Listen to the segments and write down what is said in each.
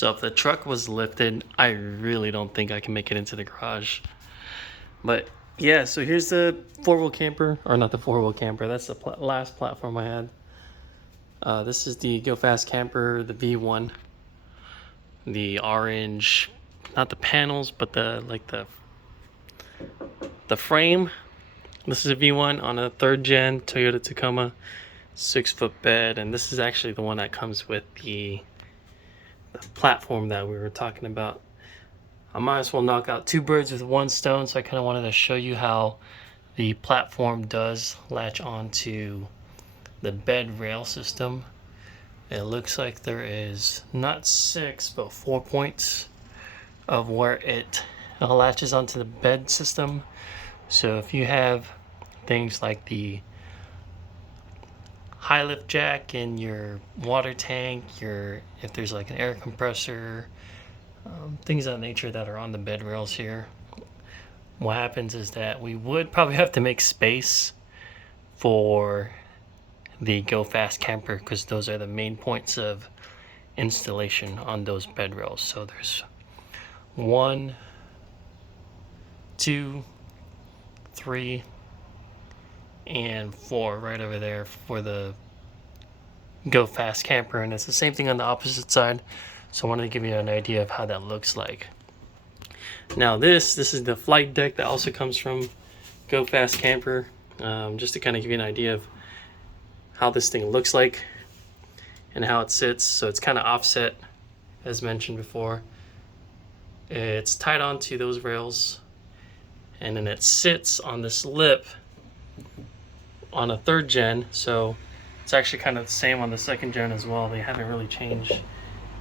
So if the truck was lifted, I really don't think I can make it into the garage. But yeah, so here's the four-wheel camper, or not the four-wheel camper, that's the last platform I had. This is the Go Fast camper, the V1. The orange, not the panels, but the frame. This is a V1 on a 3rd gen Toyota Tacoma, 6-foot bed, and this is actually the one that comes with the platform that we were talking about. I might as well knock out 2 birds with 1 stone, so I kind of wanted to show you how the platform does latch onto the bed rail system. It looks like there is not 6 but 4 points of where it latches onto the bed system. So if you have things like the high lift jack in your water tank, if there's like an air compressor, things of that nature that are on the bed rails here, what happens is that we would probably have to make space for the Go Fast camper, because those are the main points of installation on those bed rails. So there's 1, 2, 3, and 4 right over there for the Go Fast camper, and it's the same thing on the opposite side. So I wanted to give you an idea of how that looks like. Now this is the flight deck that also comes from Go Fast camper, just to kind of give you an idea of how this thing looks like and how it sits. So it's kind of offset, as mentioned before. It's tied onto those rails, and then it sits on this lip on a 3rd gen. So it's actually kind of the same on the 2nd gen as well. They haven't really changed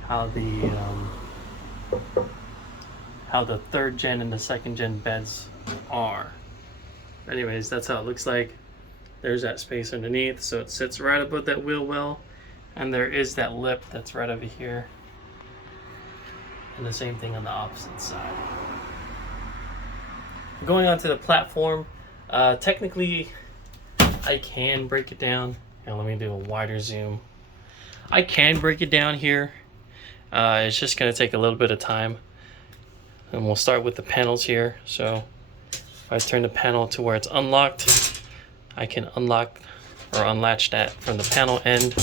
how the 3rd gen and the 2nd gen beds are. Anyways, that's how it looks like. There's that space underneath, so it sits right above that wheel well, and there is that lip that's right over here, and the same thing on the opposite side. Going on to the platform, technically I can break it down. Now let me do a wider zoom. I can break it down here. It's just going to take a little bit of time, and we'll start with the panels here. So if I turn the panel to where it's unlocked, I can unlock or unlatch that from the panel end,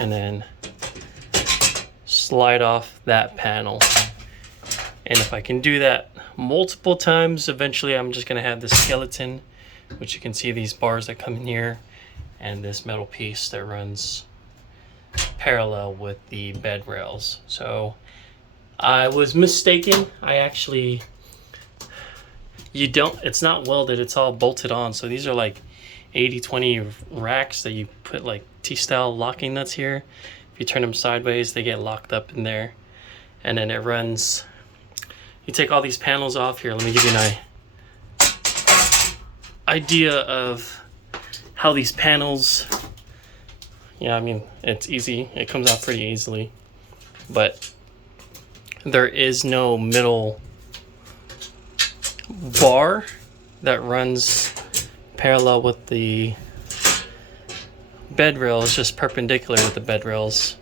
and then slide off that panel. And if I can do that multiple times, eventually I'm just going to have the skeleton, which you can see these bars that come in here, and this metal piece that runs parallel with the bed rails. So I was mistaken. It's not welded, it's all bolted on. So these are like 80-20 racks that you put like T-style locking nuts here. If you turn them sideways, they get locked up in there. And then it runs, you take all these panels off here. Let me give you an idea of how these panels, I mean, it's easy. It comes out pretty easily, but there is no middle bar that runs parallel with the bed rail. It's just perpendicular with the bed rails.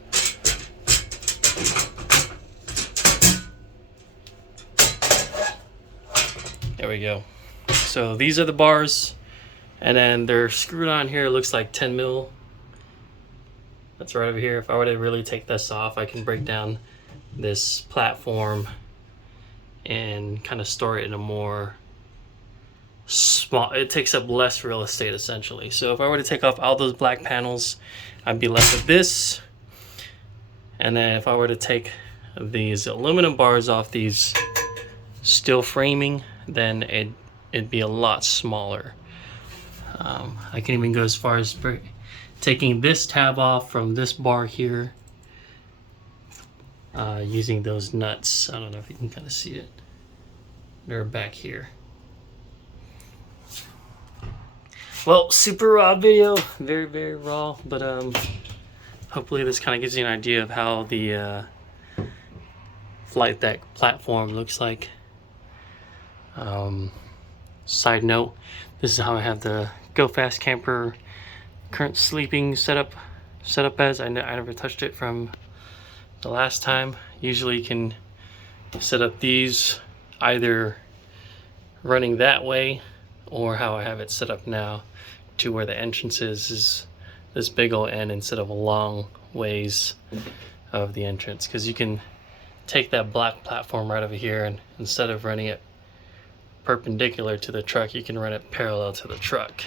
There we go. So these are the bars, and then they're screwed on here. It looks like 10 mil. That's right over here. If I were to really take this off, I can break down this platform and kind of store it in a more small, it takes up less real estate essentially. So if I were to take off all those black panels, I'd be left with this. And then if I were to take these aluminum bars off these steel framing, then it'd be a lot smaller. I can even go as far as taking this tab off from this bar here, using those nuts. I don't know if you can kind of see it. They're back here. Well, super raw video, very, very raw, but hopefully this kind of gives you an idea of how the flight deck platform looks like. Side note, this is how I have the Go Fast camper current sleeping setup as. I never touched it from the last time. Usually you can set up these either running that way or how I have it set up now, to where the entrance is this big old end instead of a long ways of the entrance, because you can take that black platform right over here, and instead of running it perpendicular to the truck, you can run it parallel to the truck.